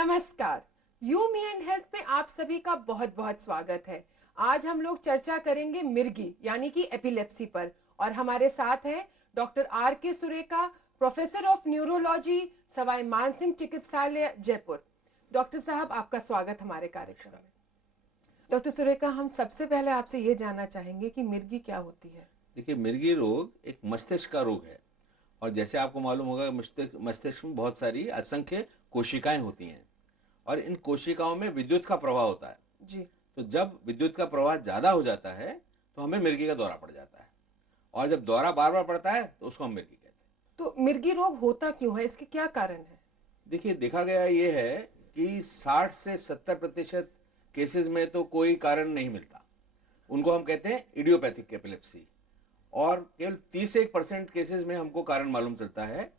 नमस्कार। You me and health में आप सभी का बहुत बहुत स्वागत है। आज हम लोग चर्चा करेंगे मिर्गी यानी कि एपिलेप्सी पर, और हमारे साथ हैं डॉक्टर आर के Surekha, professor of neurology, Sawai Mansingh चिकित्सालय जयपुर। डॉक्टर साहब, आपका स्वागत हमारे कार्यक्रम में। डॉक्टर सुरेखा, हम सबसे पहले आपसे ये जानना चाहेंगे कि मिर्गी क्या होती है। देखिए, मिर्गी रोग एक मस्तिष्क का रोग है। और जैसे आपको मालूम होगा, मस्तिष्क में बहुत सारी असंख्य कोशिकाएं होती हैं और इन कोशिकाओं में विद्युत का प्रवाह होता है। जी। तो जब विद्युत का प्रवाह ज़्यादा हो जाता है तो हमें मिर्गी का दौरा पड़ जाता है, और जब दौरा बार बार पड़ता है तो उसको हम मिर्गी कहते हैं। तो मिर्गी रोग होता क्यों है, इसके क्या कारण है? देखिए, देखा गया ये है कि 60 से 70% केसेस में तो कोई कारण नहीं मिलता, उनको हम कहते हैं इडियोपैथिक एपिलेप्सी। और केवल 31% केसेस में हमको कारण मालूम चलता है,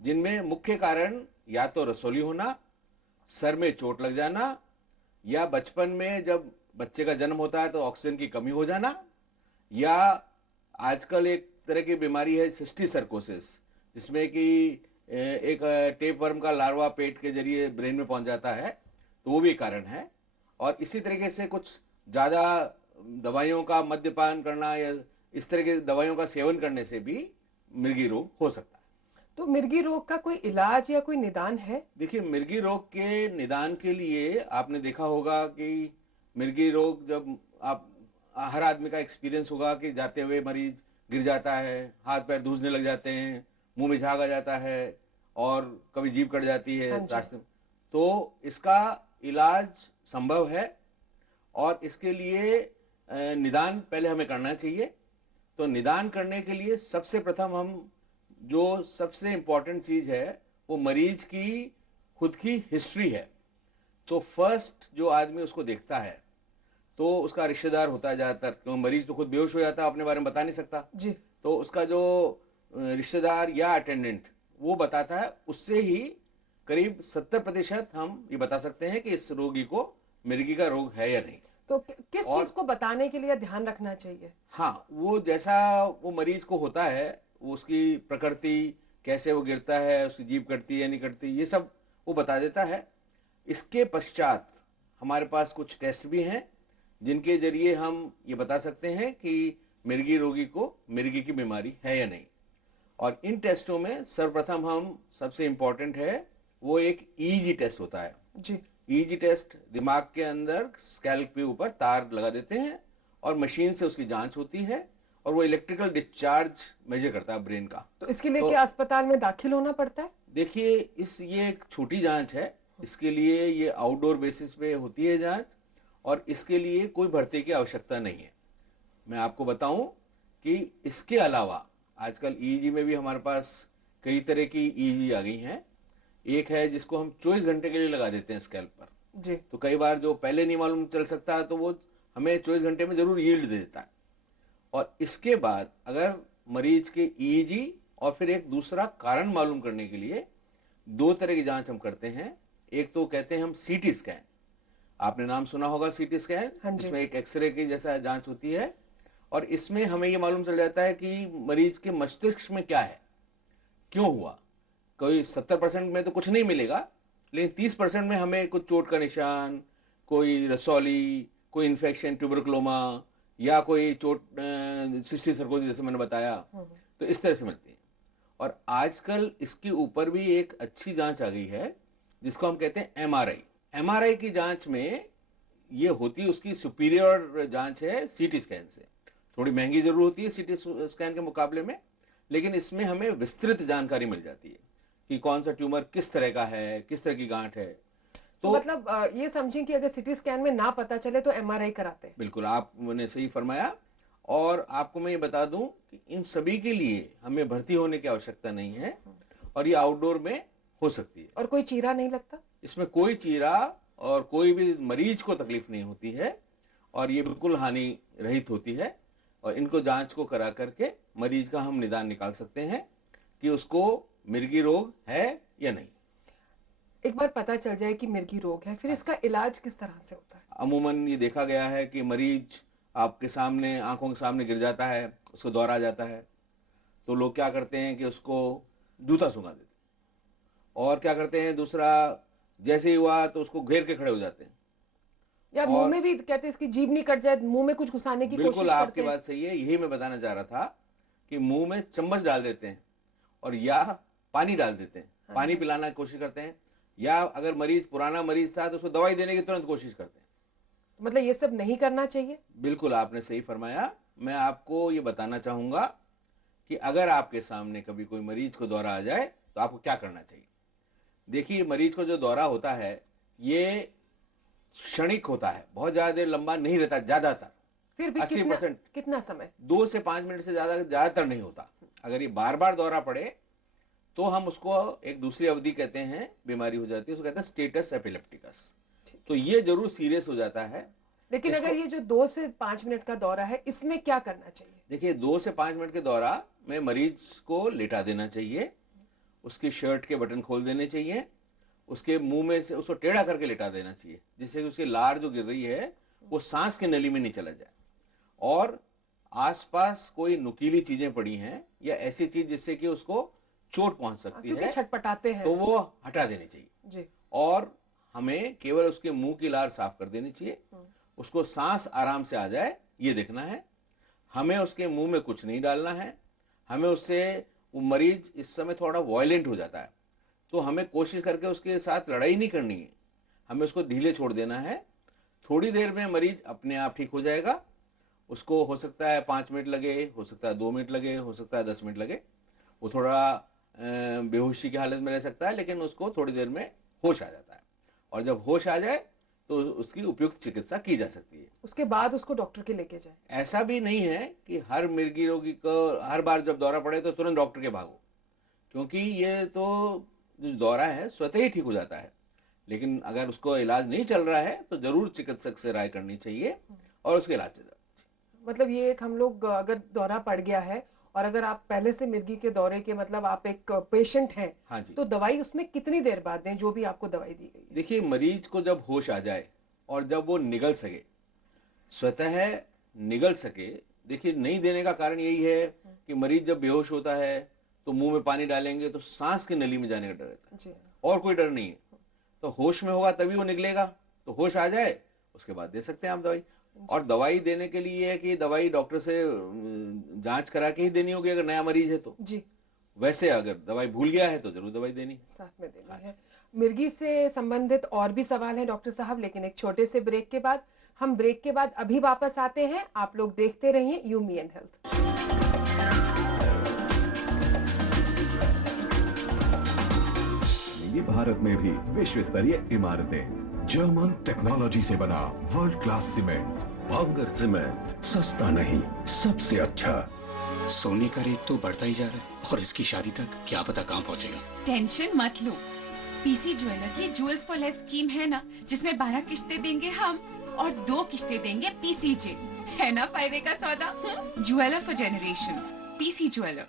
जिनमें मुख्य कारण या तो रसौली होना, सर में चोट लग जाना, या बचपन में जब बच्चे का जन्म होता है तो ऑक्सीजन की कमी हो जाना, या आजकल एक तरह की बीमारी है सिस्टिसर्कोसिस, जिसमें कि एक टेपवर्म का लार्वा पेट के जरिए ब्रेन में पहुंच जाता है, तो वो भी कारण है। और इसी तरीके से कुछ ज़्यादा दवाइयों का मद्यपान करना या इस तरह के दवाइयों का सेवन करने से भी मिर्गी रोग हो सकता है। तो मिर्गी रोग का कोई इलाज या कोई निदान है? देखिए, मिर्गी रोग के निदान के लिए आपने देखा होगा कि मिर्गी रोग जब आप हर आदमी का एक्सपीरियंस होगा कि जाते हुए मरीज गिर जाता है, हाथ पैर धूसने लग जाते हैं, मुंह में झाग आ जाता है और कभी जीभ कट जाती है हाँ जी। रास्ते में। तो इसका इलाज संभव है और इसके लिए निदान पहले हमें करना चाहिए। तो निदान करने के लिए सबसे प्रथम हम जो सबसे इम्पॉर्टेंट चीज़ है वो मरीज की खुद की हिस्ट्री है। तो फर्स्ट जो आदमी उसको देखता है तो उसका रिश्तेदार होता है ज़्यादातर, क्योंकि मरीज तो खुद बेहोश हो जाता है, अपने बारे में बता नहीं सकता। जी। तो उसका जो रिश्तेदार या अटेंडेंट वो बताता है, उससे ही करीब 70% हम ये बता सकते हैं कि इस रोगी को मिर्गी का रोग है या नहीं। तो किस और चीज को बताने के लिए ध्यान रखना चाहिए? हाँ, वो जैसा वो मरीज को होता है, वो उसकी प्रकृति, कैसे वो गिरता है, उसकी जीभ कटती है या नहीं कटती, ये सब वो बता देता है। इसके पश्चात हमारे पास कुछ टेस्ट भी हैं जिनके जरिए हम ये बता सकते हैं कि मिर्गी रोगी को मिर्गी की बीमारी है या नहीं। और इन टेस्टों में सर्वप्रथम हम सबसे इम्पॉर्टेंट है वो एक ईईजी टेस्ट होता है। जी। ईईजी टेस्ट दिमाग के अंदर स्कैल्प के ऊपर तार लगा देते हैं और मशीन से उसकी जांच होती है और वो इलेक्ट्रिकल डिस्चार्ज मेजर करता है ब्रेन का। तो इसके लिए तो क्या अस्पताल में दाखिल होना पड़ता है? देखिए, ये एक छोटी जांच है, इसके लिए ये आउटडोर बेसिस पे होती है जांच, और इसके लिए कोई भर्ती की आवश्यकता नहीं है। मैं आपको बताऊं कि इसके अलावा आजकल ईईजी में भी हमारे पास कई तरह की ईईजी आ गई हैं। एक है जिसको हम 24 घंटे के लिए लगा देते हैं स्कैल्प पर। जी। तो कई बार जो पहले नहीं मालूम चल सकता है तो वो हमें 24 घंटे में जरूर यील्ड दे देता है। और इसके बाद अगर मरीज के ईईजी और फिर एक दूसरा कारण मालूम करने के लिए दो तरह की जांच हम करते हैं। एक तो कहते हैं हम सीटी स्कैन, आपने नाम सुना होगा सीटी स्कैन, हाँ जी। जिसमें एक एक्सरे की जैसा जांच होती है। और इसमें हमें ये मालूम चल जाता है कि मरीज के मस्तिष्क में क्या है, क्यों हुआ। कोई 70% में तो कुछ नहीं मिलेगा, लेकिन 30% में हमें कुछ चोट का निशान, कोई रसौली, कोई इन्फेक्शन, ट्यूबरक्लोमा, या कोई चोट सिस्टिक सर्कोसिस जैसे मैंने बताया, तो इस तरह से मिलती है। और आजकल इसके ऊपर भी एक अच्छी जांच आ गई है जिसको हम कहते हैं एमआरआई। एमआरआई की जांच में ये होती है, उसकी सुपीरियर जांच है सीटी स्कैन से। थोड़ी महंगी जरूर होती है सीटी स्कैन के मुकाबले में, लेकिन इसमें हमें विस्तृत जानकारी मिल जाती है कि कौन सा ट्यूमर किस तरह का है, किस तरह की गांठ है। तो तो मतलब ये समझें कि अगर सीटी स्कैन में ना पता चले तो एमआरआई कराते हैं। बिल्कुल आपने सही फरमाया। और आपको मैं ये बता दूं कि इन सभी के लिए हमें भर्ती होने की आवश्यकता नहीं है और ये आउटडोर में हो सकती है। और कोई चीरा नहीं लगता? इसमें कोई चीरा और कोई भी मरीज को तकलीफ नहीं होती है और ये बिल्कुल हानि रहित होती है। और इनको जांच को करा करके मरीज का हम निदान निकाल सकते हैं कि उसको मिर्गी रोग है या नहीं। एक बार पता चल जाए कि मिर्गी रोग है, फिर इसका इलाज किस तरह से होता है? अमूमन ये देखा गया है कि मरीज आपके सामने, आंखों के सामने गिर जाता है, उसको दौरा आ जाता है, तो लोग क्या करते हैं कि उसको जूता सूंघा देते हैं। और क्या करते हैं दूसरा, जैसे ही हुआ तो उसको घेर के खड़े हो जाते हैं। या मुंह में भी कहते हैं इसकी जीभ नहीं कट जाए, मुंह में कुछ घुसाने की कोशिश बिल्कुल करते आपकी हैं। बात सही है, यही मैं बताना चाह रहा था कि मुंह में चम्मच डाल देते हैं और या पानी डाल देते हैं, पानी पिलाना की कोशिश करते हैं, या अगर मरीज पुराना मरीज था तो उसको दवाई देने की तुरंत कोशिश करते हैं। मतलब ये सब नहीं करना चाहिए। बिल्कुल आपने सही फरमाया। मैं आपको ये बताना चाहूंगा कि अगर आपके सामने कभी कोई मरीज को दौरा आ जाए तो आपको क्या करना चाहिए। देखिए, मरीज को जो दौरा होता है ये क्षणिक होता है, बहुत ज्यादा देर लंबा नहीं रहता, ज्यादातर फिर भी 80% कितना समय? 2 से 5 मिनट से ज्यादातर नहीं होता। अगर ये बार बार दौरा पड़े तो हम उसको एक दूसरी अवधि कहते हैं, बीमारी हो जाती है, उसको कहते हैं स्टेटस एपिलेप्टिकस। तो ये जरूर सीरियस हो जाता है। लेकिन अगर ये जो 2 से 5 मिनट का दौरा है, इसमें क्या करना चाहिए? देखिए, 2 से 5 मिनट के दौरा में मरीज को लेटा देना चाहिए, उसकी शर्ट के बटन खोल देने चाहिए, उसके मुंह में से उसको टेढ़ा करके लेटा देना चाहिए, जिससे कि उसकी लार जो गिर रही है वो सांस की नली में नहीं चला जाए। और आसपास कोई नुकीली चीजें पड़ी हैं या ऐसी चीज जिससे कि उसको चोट पहुंच सकती क्योंकि है, छटपटाते हैं तो वो हटा देनी चाहिए जी। और हमें केवल उसके मुंह की लार साफ कर देनी चाहिए। उसको सांस आराम से आ जाए ये देखना है। हमें उसके मुंह में कुछ नहीं डालना है। हमें उससे, वो मरीज इस समय थोड़ा वायलेंट हो जाता है तो हमें कोशिश करके उसके साथ लड़ाई नहीं करनी है, हमें उसको ढीले छोड़ देना है। थोड़ी देर में मरीज अपने आप ठीक हो जाएगा। उसको हो सकता है 5 मिनट लगे, हो सकता है 2 मिनट लगे, हो सकता है 10 मिनट लगे। वो थोड़ा बेहोशी की हालत में रह सकता है, लेकिन उसको थोड़ी देर में होश आ जाता है और जब होश आ जाए तो उसकी उपयुक्त चिकित्सा की जा सकती है। उसके बाद उसको डॉक्टर के लेके जाए। ऐसा भी नहीं है कि हर मिर्गी रोगी को हर बार जब दौरा पड़े तो तुरंत डॉक्टर के भागो, क्योंकि ये तो जो दौरा है स्वतः ही ठीक हो जाता है। लेकिन अगर उसको इलाज नहीं चल रहा है तो जरूर चिकित्सक से राय करनी चाहिए और उसके इलाज से। मतलब ये एक हम लोग अगर दौरा पड़ गया है और अगर आप पहले से मिर्गी के दौरे के मतलब आप एक पेशेंट हैं, हाँ जी, तो दवाई उसमें कितनी देर बाद दें, जो भी आपको दवाई दी गई है? देखिए, मरीज को जब होश आ जाए और जब वो निगल सके, स्वतः निगल सके। देखिए, नहीं देने का कारण यही है कि मरीज जब बेहोश होता है तो मुंह में पानी डालेंगे तो सांस की नली में जाने का डर रहता है जी। और कोई डर नहीं है। तो होश में होगा तभी वो निकलेगा, तो होश आ जाए उसके बाद दे सकते हैं आप दवाई। और दवाई देने के लिए है कि दवाई डॉक्टर से जांच करा के ही देनी होगी अगर नया मरीज है तो जी। वैसे अगर दवाई भूल गया है तो जरूर दवाई देनी है, साथ में देनी है। मिर्गी से संबंधित और भी सवाल हैं डॉक्टर साहब, लेकिन एक छोटे से ब्रेक के बाद। हम ब्रेक के बाद अभी वापस आते हैं। आप लोग देखते रहिए you me and health. Bharat में भी विश्व स्तरीय इमारतें, जर्मन टेक्नोलॉजी से बना वर्ल्ड क्लास सीमेंट। भांगर सीमेंट, सस्ता नहीं, सबसे अच्छा। सोने का रेट तो बढ़ता ही जा रहा है और इसकी शादी तक क्या पता कहाँ पहुँचेगा। टेंशन मत लो, पीसी ज्वेलर की ज्वेल्स फॉर लेस स्कीम है ना, जिसमें 12 किस्तें देंगे हम और 2 किस्तें देंगे पीसीजे। है ना फायदे का सौदा? Jeweller for generations, PC jeweller.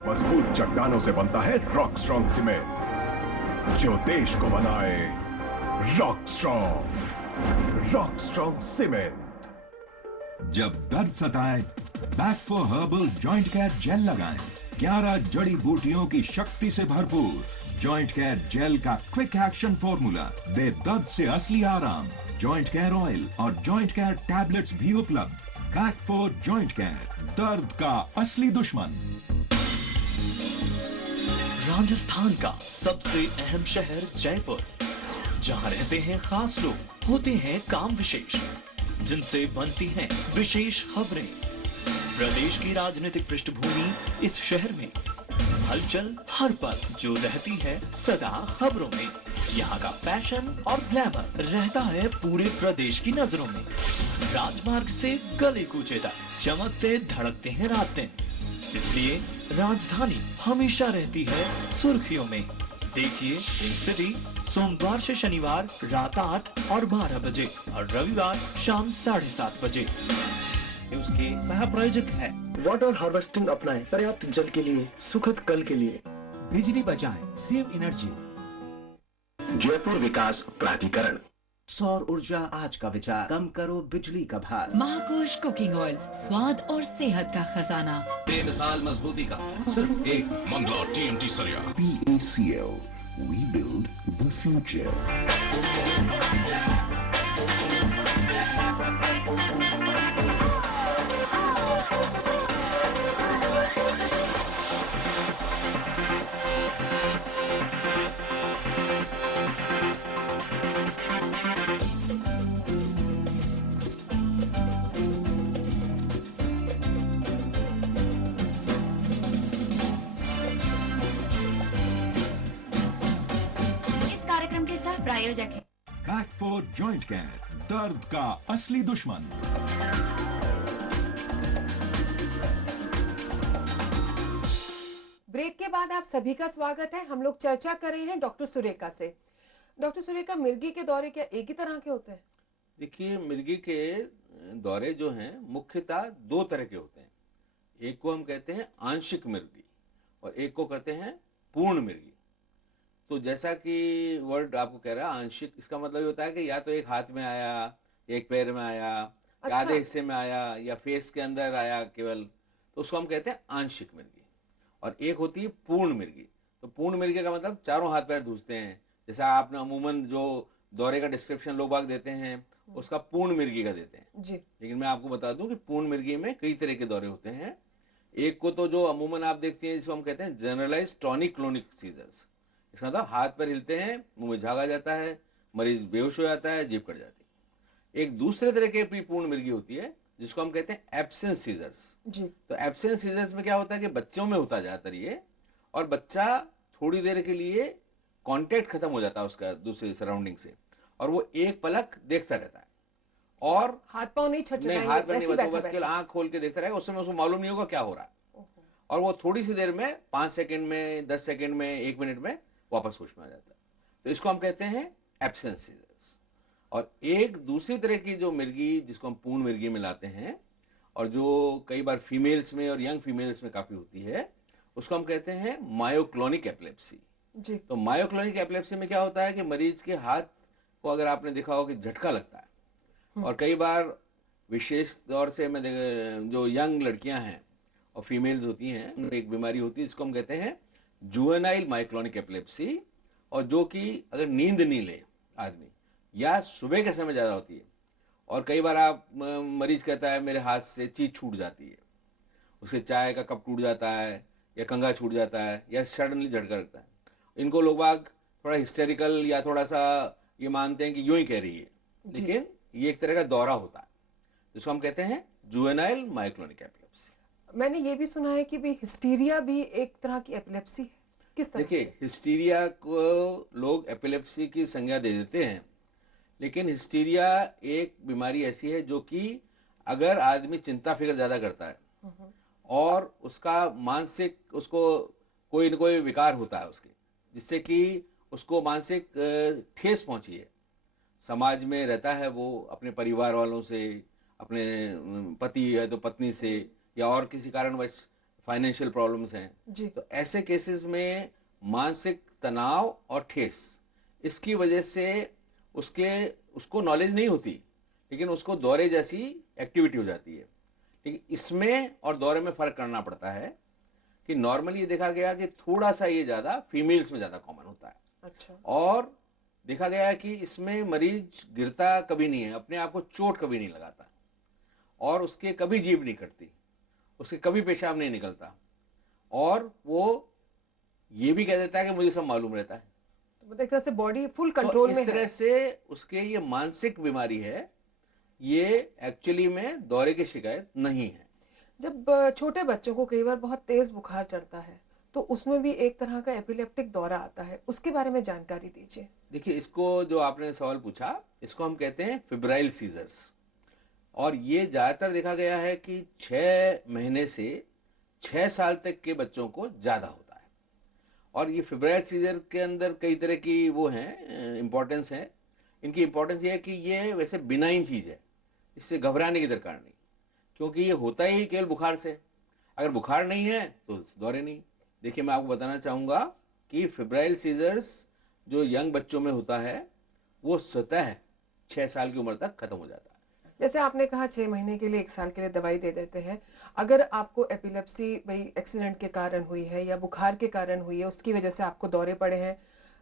मजबूत चट्टानों से बनता है रॉक स्ट्रॉन्ग सीमेंट, जो देश को बनाए रॉक स्ट्रॉन्ग सीमेंट। जब दर्द सताए, back for herbal joint care gel लगाएं। 11 जड़ी बूटियों की शक्ति से भरपूर जॉइंट केयर जेल का क्विक एक्शन फॉर्मूला दे दर्द से असली आराम। जॉइंट केयर ऑयल और जॉइंट केयर टैबलेट्स भी उपलब्ध। बैक फॉर जॉइंट केयर, दर्द का असली दुश्मन। राजस्थान का सबसे अहम शहर जयपुर, जहां रहते हैं खास लोग, होते हैं काम विशेष, जिनसे बनती हैं विशेष खबरें। प्रदेश की राजनीतिक पृष्ठभूमि इस शहर में, हलचल हर पल जो रहती है सदा खबरों में। यहाँ का फैशन और ग्लैमर रहता है पूरे प्रदेश की नजरों में। राजमार्ग से गली कूचे तक चमकते धड़कते हैं रात दिन, इसलिए राजधानी हमेशा रहती है सुर्खियों में। देखिए पिंक सिटी सोमवार से शनिवार रात 8 और 12 बजे और रविवार शाम 7:30 बजे। उसके सह प्रायोजक है वाटर हार्वेस्टिंग अपनाएं पर्याप्त जल के लिए, सुखद कल के लिए। बिजली बचाएं, सेव एनर्जी। जयपुर विकास प्राधिकरण। सौर ऊर्जा आज का विचार, कम करो बिजली का भार। महाकोश कुकिंग ऑयल, स्वाद और सेहत का खजाना। बेमिसाल मजबूती का सिर्फ एक मंगला TMT सरिया। PACL, we build the future। इस कार्यक्रम के सह प्रायोजक है बैक फॉर जॉइंट केयर, दर्द का असली दुश्मन। ब्रेक के बाद आप सभी का स्वागत है। हम लोग चर्चा कर रहे हैं डॉक्टर सुरेखा से। डॉक्टर सुरेखा, मिर्गी के दौरे क्या एक ही तरह के होते हैं? देखिए, मिर्गी के दौरे जो हैं मुख्यतः दो तरह के होते हैं। एक को हम कहते हैं आंशिक मिर्गी और एक को कहते हैं पूर्ण मिर्गी। तो जैसा कि वर्ड आपको कह रहा है आंशिक, इसका मतलब ये होता है कि या तो एक हाथ में आया, एक पैर में आया, या आधे हिस्से में आया, या फेस के अंदर आया केवल, तो उसको हम कहते हैं आंशिक मिर्गी। और एक होती है पूर्ण मिर्गी। तो पूर्ण मिर्गी का मतलब चारों हाथ पैर धूसते हैं, जैसा आपने अमूमन जो दौरे का डिस्क्रिप्शन लोग बाग देते हैं उसका पूर्ण मिर्गी का देते हैं जी। लेकिन मैं आपको बता दूं कि पूर्ण मिर्गी में कई तरह के दौरे होते हैं। एक को तो जो अमूमन आप देखते हैं जिसको हम कहते हैं जनरलाइज टॉनिक क्लोनिक सीजर्स। इसका मतलब हाथ पैर हिलते हैं, मुंह में झाग आ जाता है, मरीज बेहोश हो जाता है, जीभ कट जाती है। एक दूसरे तरह की पूर्ण मिर्गी होती है जिसको हम कहते हैं एब्सेंस सीजर्स जी। तो एब्सेंस सीजर्स में क्या होता है कि बच्चों में होता ज्यादातर ये, और बच्चा थोड़ी देर के लिए कांटेक्ट खत्म हो जाता है उसका दूसरे सराउंडिंग से, और वो एक पलक देखता रहता है और हाथ पांव नहीं छटछटाएंगे, हाथ पैर नहीं ऐसे बस बैठे बस केवल आंख खोल के देखता रहेगा। उस समय उसको मालूम नहीं होगा क्या हो रहा है, और वो थोड़ी सी देर में 5 सेकंड में, 10 सेकंड में, 1 मिनट में वापस होश में आ जाता है। तो इसको हम कहते हैं एब्सेंस सीजर्स। और एक दूसरी तरह की जो मिर्गी जिसको हम पूर्ण मिर्गी में लाते हैं और जो कई बार फीमेल्स में और यंग फीमेल्स में काफी होती है, उसको हम कहते हैं मायोक्लोनिक एपिलेप्सी जी। तो मायोक्लोनिक एपिलेप्सी में क्या होता है कि मरीज के हाथ को अगर आपने देखा हो कि झटका लगता है, और कई बार विशेष तौर से मैं जो यंग लड़कियां हैं और फीमेल्स होती हैं उनमें एक बीमारी होती है जिसको हम कहते हैं जुवेनाइल मायोक्लोनिक एपिलेप्सी, और जो कि अगर नींद नहीं ले आदमी या सुबह के समय ज़्यादा होती है। और कई बार आप मरीज कहता है मेरे हाथ से चीज छूट जाती है, उसके चाय का कप टूट जाता है या कंघा छूट जाता है या सडनली झटका लगता है। इनको लोग बाग थोड़ा हिस्टेरिकल या थोड़ा सा ये मानते हैं कि यूं ही कह रही है, लेकिन ये एक तरह का दौरा होता है जिसको हम कहते हैं जुवेनाइल मायोक्लोनिक एपिलेप्सी। मैंने ये भी सुना है कि भी हिस्टीरिया भी एक तरह की एपिलेप्सी है। किस तरह देखिए, से? हिस्टीरिया को लोग एपिलेप्सी की संज्ञा दे देते हैं, लेकिन हिस्टीरिया एक बीमारी ऐसी है जो कि अगर आदमी चिंता फिक्र ज्यादा करता है और उसका मानसिक, उसको कोई न कोई विकार होता है उसके, जिससे कि उसको मानसिक ठेस पहुंची है, समाज में रहता है वो अपने परिवार वालों से, अपने पति है तो पत्नी से, या और किसी कारणवश फाइनेंशियल प्रॉब्लम्स हैं जी। तो ऐसे केसेस में मानसिक तनाव और ठेस, इसकी वजह से उसको नॉलेज नहीं होती, लेकिन उसको दौरे जैसी एक्टिविटी हो जाती है। लेकिन इसमें और दौरे में फर्क करना पड़ता है कि नॉर्मली ये देखा गया कि थोड़ा सा ये ज्यादा फीमेल्स में ज्यादा कॉमन होता है। अच्छा। और देखा गया है कि इसमें मरीज गिरता कभी नहीं है, अपने आप को चोट कभी नहीं लगाता, और उसके कभी जीभ नहीं कटती, उसके कभी पेशाब नहीं निकलता, और वो ये भी कह देता है कि मुझे सब मालूम रहता है। तो एक तरह से बॉडी फुल कंट्रोल में है। इस तरह से उसके ये मानसिक बीमारी है, ये एक्चुअली में दौरे की शिकायत नहीं है। जब छोटे बच्चों को कई बार बहुत तेज बुखार चढ़ता है तो उसमें भी एक तरह का एपिलेप्टिक दौरा आता है, उसके बारे में जानकारी दीजिए। देखिए, इसको जो आपने सवाल पूछा, इसको हम कहते हैं फिब्राइल सीजर्स। और ये ज़्यादातर देखा गया है कि 6 महीने से 6 साल तक के बच्चों को ज़्यादा होता है। और ये फिब्राइल सीजर के अंदर कई तरह की वो हैं, इम्पोर्टेंस है। इनकी इम्पोर्टेंस ये है कि ये वैसे बिनाइन चीज़ है, इससे घबराने की दरकार नहीं, क्योंकि ये होता ही केवल बुखार से। अगर बुखार नहीं है तो दौरे नहीं। देखिए, मैं आपको बताना चाहूँगा कि फिब्राइल सीजर्स जो यंग बच्चों में होता है वो स्वतः 6 साल की उम्र तक खत्म हो जाता है। जैसे आपने कहा 6 महीने के लिए, 1 साल के लिए दवाई दे देते हैं। अगर आपको एपिलेप्सी भाई एक्सीडेंट के कारण हुई है या बुखार के कारण हुई है, उसकी वजह से आपको दौरे पड़े हैं,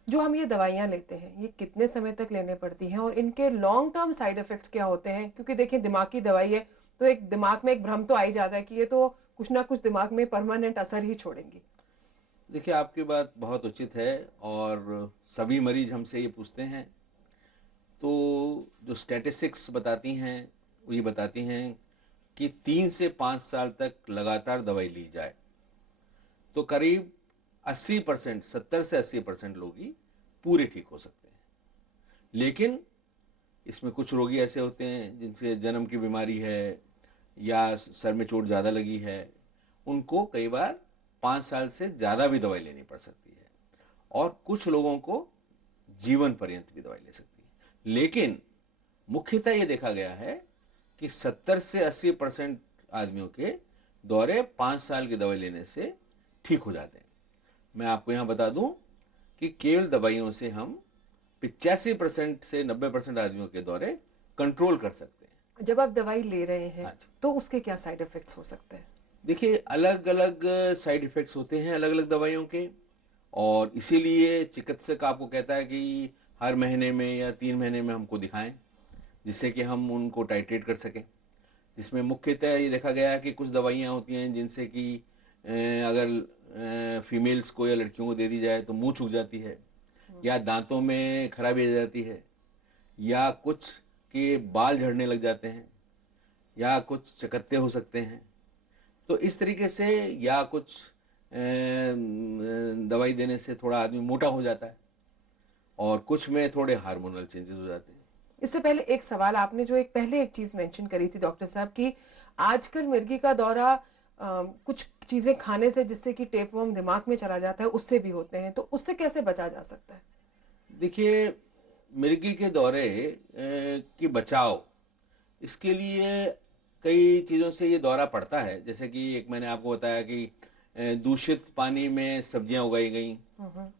जो हम ये दवाइयाँ लेते हैं ये कितने समय तक लेने पड़ती हैं और इनके लॉन्ग टर्म साइड इफेक्ट्स क्या होते हैं? क्योंकि देखिए, दिमाग की दवाई है तो एक दिमाग में एक भ्रम तो आ ही जाता है कि ये तो कुछ ना कुछ दिमाग में परमानेंट असर ही छोड़ेंगी। देखिए, आपकी बात बहुत उचित है और सभी मरीज हमसे ये पूछते हैं। तो जो स्टैटिस्टिक्स बताती हैं वो ये बताती हैं कि 3 से 5 साल तक लगातार दवाई ली जाए तो करीब 80%, 70 से 80% लोग ही पूरे ठीक हो सकते हैं। लेकिन इसमें कुछ रोगी ऐसे होते हैं जिनसे जन्म की बीमारी है या सर में चोट ज़्यादा लगी है, उनको कई बार 5 साल से ज़्यादा भी दवाई लेनी पड़ सकती है और कुछ लोगों को जीवन पर्यंत भी दवाई ले सकती है। लेकिन मुख्यतः ये देखा गया है कि 70 से 80% आदमियों के दौरे 5 साल की दवाई लेने से ठीक हो जाते हैं। मैं आपको यहाँ बता दूं कि केवल दवाइयों से हम 85% से 90% आदमियों के दौरे कंट्रोल कर सकते हैं। जब आप दवाई ले रहे हैं हाँ जी। तो उसके क्या साइड इफेक्ट्स हो सकते हैं? देखिए, अलग अलग साइड इफ़ेक्ट्स होते हैं अलग अलग दवाइयों के, और इसीलिए चिकित्सक आपको कहता है कि हर महीने में या 3 महीने में हमको दिखाएं, जिससे कि हम उनको टाइट्रेट कर सकें। जिसमें मुख्यतः ये देखा गया है कि कुछ दवाइयाँ होती हैं जिनसे कि अगर फीमेल्स को या लड़कियों को दे दी जाए तो मुंह सूख जाती है, या दांतों में खराबी आ जाती है, या कुछ के बाल झड़ने लग जाते हैं, या कुछ चकत्ते हो सकते हैं। तो इस तरीके से, या कुछ दवाई देने से थोड़ा आदमी मोटा हो जाता है, और कुछ में थोड़े हार्मोनल चेंजेस हो जाते हैं। इससे पहले एक सवाल, आपने जो पहले एक चीज मेंशन करी थी डॉक्टर साहब कि आजकल मिर्गी का दौरा कुछ चीजें खाने से, जिससे कि टेपवर्म दिमाग में चला जाता है, उससे भी होते हैं, तो उससे कैसे बचा जा सकता है? देखिए, मिर्गी के दौरे की बचाव, इसके लिए कई चीज़ों से ये दौरा पड़ता है। जैसे कि एक मैंने आपको बताया कि दूषित पानी में सब्जियां उगाई गई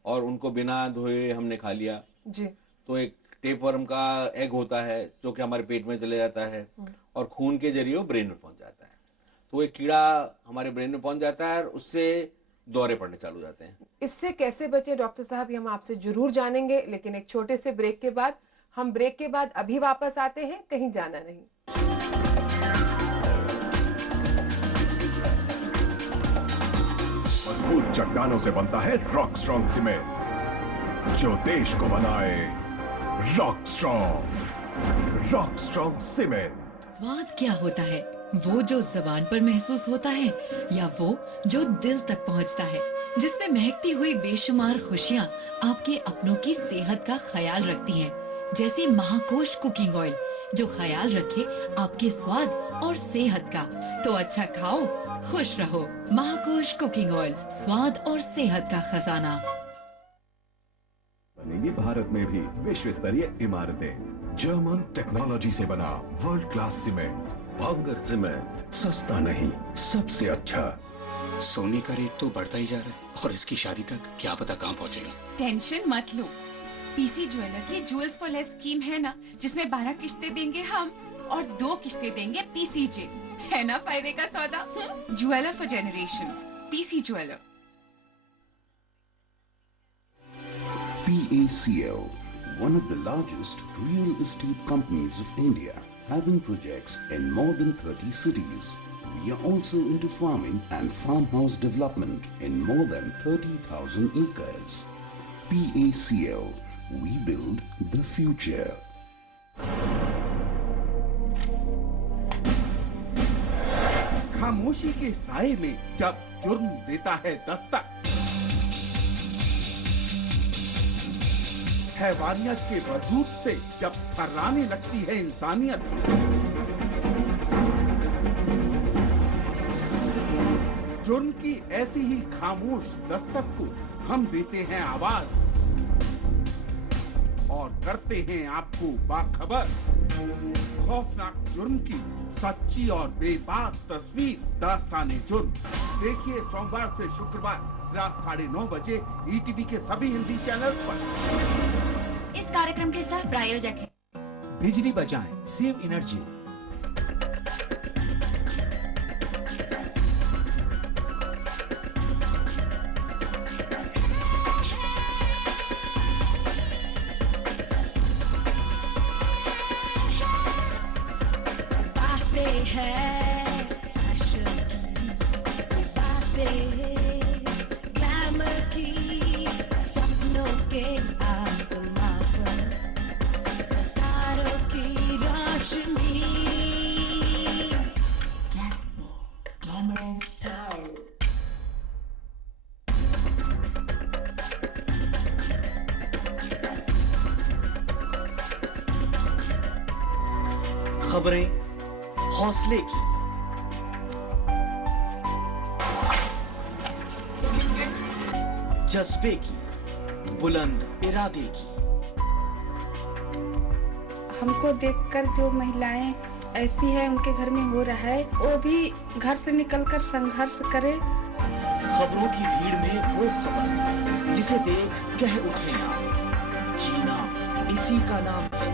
और उनको बिना धोए हमने खा लिया, जी। तो एक टेपवर्म का एग होता है जो कि हमारे पेट में चले जाता है और खून के जरिए वो ब्रेन में पहुंच जाता है। तो एक कीड़ा हमारे ब्रेन में पहुंच जाता है और उससे दौरे पड़ने चालू हो जाते हैं। इससे कैसे बचे डॉक्टर साहब, ये हम आपसे जरूर जानेंगे, लेकिन एक छोटे से ब्रेक के बाद। हम ब्रेक के बाद अभी वापस आते हैं, कहीं जाना नहीं। मजबूत चट्टानों से बनता है रॉक स्ट्रॉन्ग सीमेंट, जो देश को बनाए रॉक स्ट्रॉन्ग सीमेंट। स्वाद क्या होता है? वो जो जबान पर महसूस होता है या वो जो दिल तक पहुंचता है, जिसमें महकती हुई बेशुमार खुशियां आपके अपनों की सेहत का ख्याल रखती हैं, जैसे महाकोश कुकिंग ऑयल, जो ख्याल रखे आपके स्वाद और सेहत का। तो अच्छा खाओ, खुश रहो। महाकोश कुकिंग ऑयल, स्वाद और सेहत का खजाना। बनेगी भारत में भी विश्व स्तरीय इमारतें। जर्मन टेक्नोलॉजी से बना वर्ल्ड क्लास सीमेंट। भांगर सीमेंट, सस्ता नहीं, सबसे अच्छा। सोने का रेट तो बढ़ता ही जा रहा है और इसकी शादी तक क्या पता कहाँ पहुंचेगा। टेंशन मत लो, पीसी ज्वेलर की ज्वेल्स फॉर लेस स्कीम है ना, जिसमें 12 किस्तें देंगे हम और 2 किस्तें देंगे पीसीजे। है ना फायदे का सौदा? Jeweller for generations, PC jeweller. PACL, one of the largest real estate companies of India, having projects in more than 30 cities. We are also into farming and farmhouse development in more than 30,000 acres. PACL, we build the future. खामोशी के साए में जब जुर्म देता है दस्तक, हैवानियत के वजूद से जब थर्राने लगती है इंसानियत, जुर्म की ऐसी ही खामोश दस्तक को हम देते हैं आवाज और करते हैं आपको बाखबर। खौफनाक जुर्म की सच्ची और बेबाक तस्वीर, दास्ताने जुर्म। देखिए सोमवार से शुक्रवार रात 9:30 बजे ईटीवी के सभी हिंदी चैनल पर। इस कार्यक्रम के सह प्रायोजक हैं बिजली बचाएं, सेव एनर्जी। है फैशन की बातें, ग्लैमर की, सपनों के आसमां पर सितारों की रोशनी, ग्लैमर एंड स्टाइल। खबरें हौसले की, जज्बे की, बुलंद इरादे की। हमको देखकर जो महिलाएं ऐसी है उनके घर में हो रहा है, वो भी घर से निकलकर संघर्ष करे। खबरों की भीड़ में वो खबर जिसे देख कह उठे आप, जीना इसी का नाम है।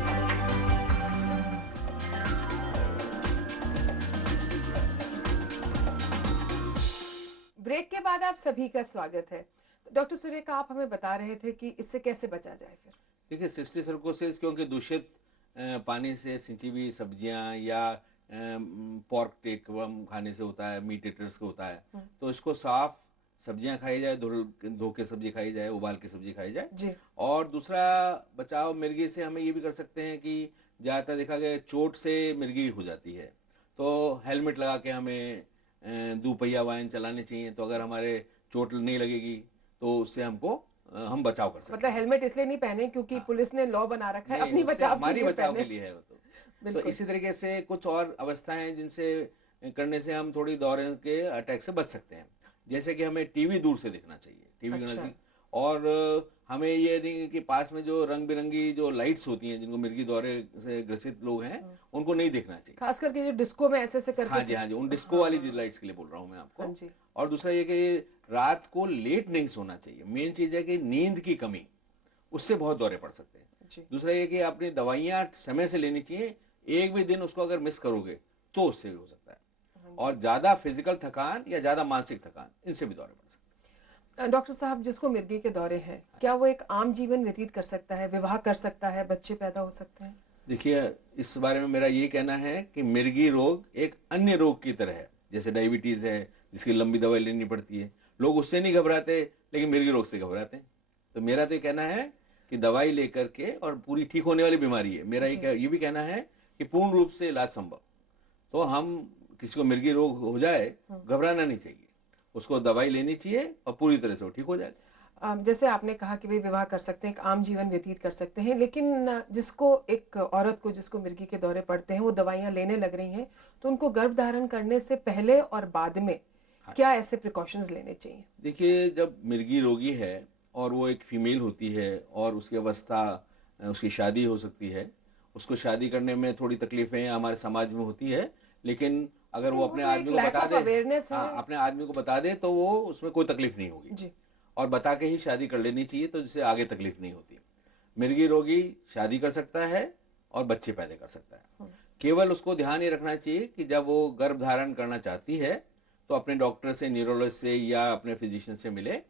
ब्रेक के बाद आप सभी का स्वागत है। डॉक्टर सुरेखा, आप हमें बता रहे थे कि इससे कैसे बचा जाए फिर। देखिए, सिस्टिसर्कोसिस क्योंकि दूषित पानी से सिंची हुई सब्जियां या पोर्क टेक खाने से होता है, मीट ईटर्स को होता है, तो इसको साफ सब्जियां खाई जाए, धो के सब्जी खाई जाए, उबाल के सब्जी खाई जाए जी। और दूसरा बचाव मिर्गी से हमें ये भी कर सकते हैं कि ज़्यादातर देखा गया चोट से मिर्गी हो जाती है, तो हेलमेट लगा के हमें दोपहिया वाहन चलाने चाहिए। तो अगर हमारे चोट नहीं लगेगी तो उससे हम बचाव कर सकते हैं। मतलब हेलमेट इसलिए नहीं पहने क्योंकि पुलिस ने लॉ बना रखा है, अपनी बचाव हमारी बचाव के लिए है वो तो इसी तरीके से कुछ और अवस्थाएं हैं जिनसे करने से हम थोड़ी दौरे के अटैक से बच सकते हैं। जैसे कि हमें टीवी दूर से देखना चाहिए, टीवी के नजदीक, और हमें ये नहीं कि पास में जो रंग बिरंगी जो लाइट्स होती हैं, जिनको मिर्गी दौरे से ग्रसित लोग हैं, उनको नहीं देखना चाहिए। खास करके जो डिस्को में ऐसे करके। हाँ जी, उन डिस्को वाली लाइट्स के लिए बोल रहा हूँ मैं आपको। हाँ जी। और दूसरा ये कि रात को लेट नहीं सोना चाहिए। मेन चीज है कि नींद की कमी, उससे बहुत दौरे पड़ सकते हैं। दूसरा ये कि अपनी दवाइयाँ समय से लेनी चाहिए। एक भी दिन उसको अगर मिस करोगे तो उससे भी हो सकता है। और ज्यादा फिजिकल थकान या ज्यादा मानसिक थकान, इनसे भी दौरे पड़ सकते हैं। डॉक्टर साहब, जिसको मिर्गी के दौरे हैं, क्या वो एक आम जीवन व्यतीत कर सकता है, विवाह कर सकता है, बच्चे पैदा हो सकते हैं? देखिए, इस बारे में मेरा ये कहना है कि मिर्गी रोग एक अन्य रोग की तरह है। जैसे डायबिटीज है, जिसकी लंबी दवाई लेनी पड़ती है, लोग उससे नहीं घबराते लेकिन मिर्गी रोग से घबराते हैं। तो मेरा तो ये कहना है कि दवाई लेकर के, और पूरी ठीक होने वाली बीमारी है, मेरा ये भी कहना है कि पूर्ण रूप से इलाज संभव। तो हम किसी को मिर्गी रोग हो जाए, घबराना नहीं चाहिए, उसको दवाई लेनी चाहिए और पूरी तरह से वो ठीक हो जाएगा। जैसे आपने कहा कि भाई विवाह कर सकते हैं, एक आम जीवन व्यतीत कर सकते हैं, लेकिन जिसको एक औरत को जिसको मिर्गी के दौरे पड़ते हैं, वो दवाइयाँ लेने लग रही हैं, तो उनको गर्भ धारण करने से पहले और बाद में क्या ऐसे प्रिकॉशंस लेने चाहिए? देखिए, जब मिर्गी रोगी है और वो एक फीमेल होती है और उसकी अवस्था, उसकी शादी हो सकती है, उसको शादी करने में थोड़ी तकलीफें हमारे समाज में होती है, लेकिन अगर वो अपने आदमी को बता दे, अपने आदमी को बता दे, तो वो उसमें कोई तकलीफ नहीं होगी जी। और बता के ही शादी कर लेनी चाहिए, तो जिससे आगे तकलीफ नहीं होती। मिर्गी रोगी शादी कर सकता है और बच्चे पैदा कर सकता है। केवल उसको ध्यान ये रखना चाहिए कि जब वो गर्भ धारण करना चाहती है तो अपने डॉक्टर से, न्यूरोलॉजिस्ट से या अपने फिजिशियन से मिले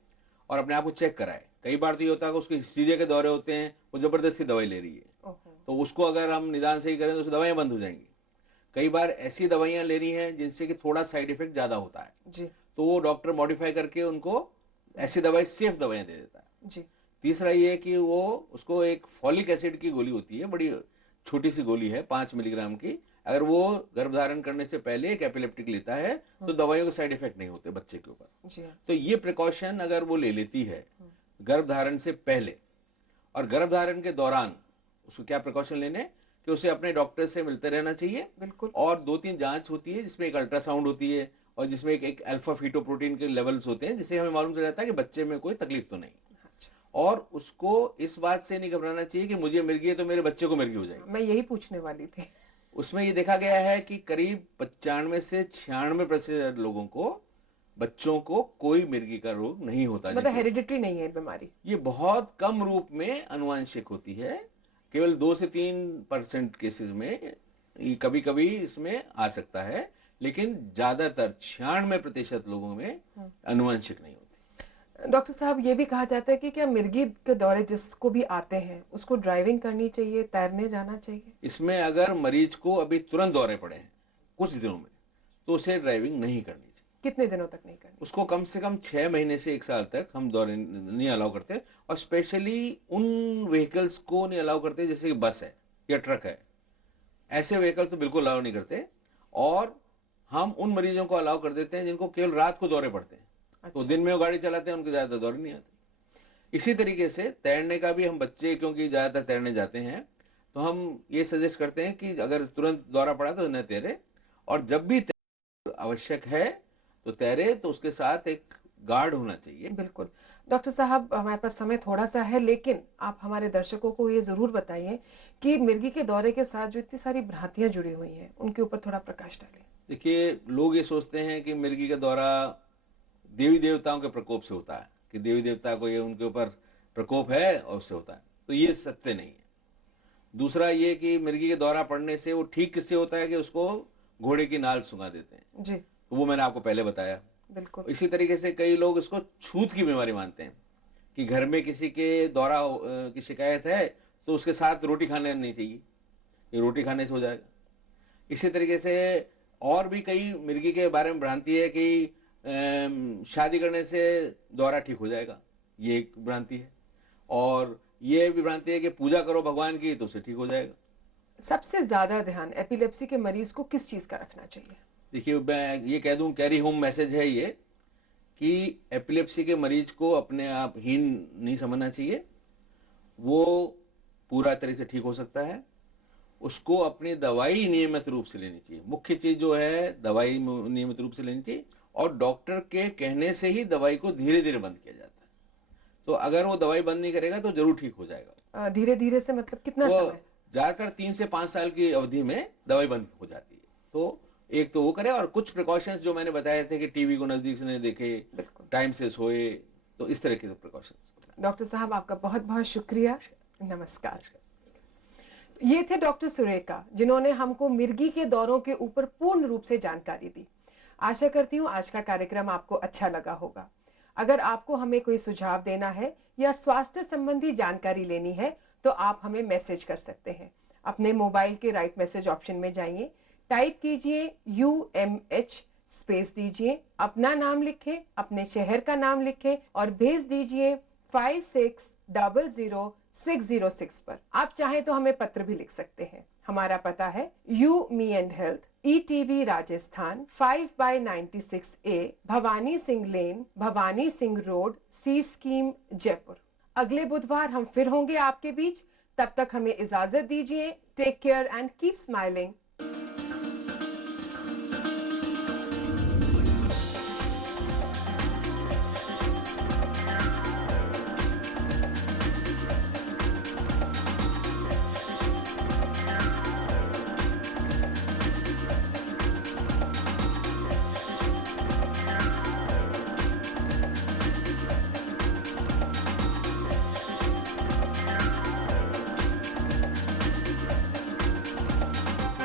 और अपने आप को चेक कराए। कई बार तो ये होता है कि उसको हिस्टीरिया के दौरे होते हैं, वो जबरदस्ती दवाई ले रही है, तो उसको अगर हम निदान सही करें तो उसकी दवाइयाँ बंद हो जाएंगी। कई बार ऐसी दवाइयाँ ले रही हैं जिनसे कि थोड़ा साइड इफेक्ट ज्यादा होता है जी, तो वो डॉक्टर मॉडिफाई करके उनको ऐसी दवाई, सेफ दवाइयाँ दे देता है जी। तीसरा ये है कि वो उसको एक फॉलिक एसिड की गोली होती है, बड़ी छोटी सी गोली है, 5 मिलीग्राम की। अगर वो गर्भधारण करने से पहले एक एपिलेप्टिक लेता है तो दवाइयों के साइड इफेक्ट नहीं होते बच्चे के ऊपर। तो ये प्रिकॉशन अगर वो ले लेती है गर्भधारण से पहले, और गर्भधारण के दौरान उसको क्या प्रिकॉशन लेने हैं कि उसे अपने डॉक्टर से मिलते रहना चाहिए। बिल्कुल। और 2-3 जांच होती है जिसमें एक अल्ट्रासाउंड होती है और जिसमें एक अल्फा फीटोप्रोटीन के लेवल्स होते हैं, जिससे हमें मालूम चल जाता है कि बच्चे में कोई तकलीफ तो नहीं। और उसको इस बात से नहीं घबराना चाहिए कि मुझे मिर्गी है तो मेरे बच्चे को मिर्गी हो जाएगी। मैं यही पूछने वाली थी। उसमें ये देखा गया है कि करीब 95 से 96% लोगों को, बच्चों को कोई मिर्गी का रोग नहीं होता। मतलब हेरिडिटरी नहीं है बीमारी। ये बहुत कम रूप में अनुवांशिक होती है, केवल 2 से 3% केसेस में कभी कभी इसमें आ सकता है, लेकिन ज्यादातर 96% लोगों में अनुवांशिक नहीं होती। डॉक्टर साहब, ये भी कहा जाता है कि क्या मिर्गी के दौरे जिसको भी आते हैं उसको ड्राइविंग करनी चाहिए, तैरने जाना चाहिए? इसमें अगर मरीज को अभी तुरंत दौरे पड़े हैं कुछ दिनों में, तो उसे ड्राइविंग नहीं करनी चाहिए। कितने दिनों तक नहीं करनी? उसको कम से कम 6 महीने से 1 साल तक हम दौरे नहीं अलाउ करते, और स्पेशली उन व्हीकल्स को नहीं अलाउ करते जैसे कि बस है या ट्रक है, ऐसे व्हीकल तो बिल्कुल अलाउ नहीं करते। और हम उन मरीजों को अलाउ कर देते हैं जिनको केवल रात को दौरे पड़ते हैं। तो दिन में वो गाड़ी चलाते हैं, उनके ज्यादा दौरे नहीं आते। इसी तरीके से तैरने का भी हम बच्चे क्योंकि ज्यादातर तैरने जाते हैं, तो हम ये सजेस्ट करते हैं कि अगर तुरंत दौरा पड़ा तो न तैरे, और जब भी आवश्यक है तो तैरे, तो उसके साथ एक गार्ड होना चाहिए। बिल्कुल। डॉक्टर साहब, हमारे पास समय थोड़ा सा है, लेकिन आप हमारे दर्शकों को ये जरूर बताइए कि मिर्गी के दौरे के साथ जो इतनी सारी भ्रांतियां जुड़ी हुई हैं उनके ऊपर थोड़ा प्रकाश डालें। देखिए, लोग ये सोचते हैं कि मिर्गी का दौरा देवी देवताओं के प्रकोप से होता है, कि देवी देवता को ये उनके ऊपर प्रकोप है और उससे होता है, तो ये सत्य नहीं है। दूसरा ये कि मिर्गी के दौरा पड़ने से वो ठीक किससे होता है कि उसको घोड़े की नाल सुंघा देते हैं जी, तो वो मैंने आपको पहले बताया। बिल्कुल। इसी तरीके से कई लोग इसको छूत की बीमारी मानते हैं कि घर में किसी के दौरा की शिकायत है तो उसके साथ रोटी खाने नहीं चाहिए, ये रोटी खाने से हो जाएगा। इसी तरीके से और भी कई मिर्गी के बारे में भ्रांति है कि शादी करने से दौरा ठीक हो जाएगा, ये एक भ्रांति है। और ये भी भ्रांति है कि पूजा करो भगवान की तो उसे ठीक हो जाएगा। सबसे ज्यादा ध्यान एपिलेप्सी के मरीज को किस चीज का रखना चाहिए? देखिए, मैं ये कह दूं, कैरी होम मैसेज है ये, कि एपिलेप्सी के मरीज को अपने आप हीन नहीं समझना चाहिए। वो पूरा तरह से ठीक हो सकता है, उसको अपनी दवाई नियमित रूप से लेनी चाहिए। मुख्य चीज जो है, दवाई नियमित रूप से लेनी चाहिए, और डॉक्टर के कहने से ही दवाई को धीरे धीरे बंद किया जाता है। तो अगर वो दवाई बंद नहीं करेगा तो जरूर ठीक हो जाएगा। धीरे धीरे से मतलब कितना समय? ज्यादातर 3 से 5 साल की अवधि में दवाई बंद हो जाती है। तो एक तो वो करे, और कुछ प्रिकॉशंस जो मैंने बताए थे कि टीवी को नजदीक से नहीं देखे, टाइम से सोए, तो इस तरह के प्रिकॉशंस। डॉक्टर साहब, आपका बहुत बहुत शुक्रिया। नमस्कार। ये थे डॉक्टर सुरेखा, जिन्होंने हमको मिर्गी के दौरों के ऊपर पूर्ण रूप से जानकारी दी। आशा करती हूँ आज का कार्यक्रम आपको अच्छा लगा होगा। अगर आपको हमें कोई सुझाव देना है या स्वास्थ्य संबंधी जानकारी लेनी है तो आप हमें मैसेज कर सकते हैं। अपने मोबाइल के राइट मैसेज ऑप्शन में जाइए, टाइप कीजिए UMH, स्पेस दीजिए, अपना नाम लिखें, अपने शहर का नाम लिखें और भेज दीजिए 56000606 पर। आप चाहें तो हमें पत्र भी लिख सकते हैं। हमारा पता है You Me and Health, ETV Rajasthan, 5/96A, Bhavani Singh lane, Bhavani Singh road, C scheme, Jaipur. अगले बुधवार हम फिर होंगे आपके बीच। तब तक हमें इजाजत दीजिए। Take care and keep smiling.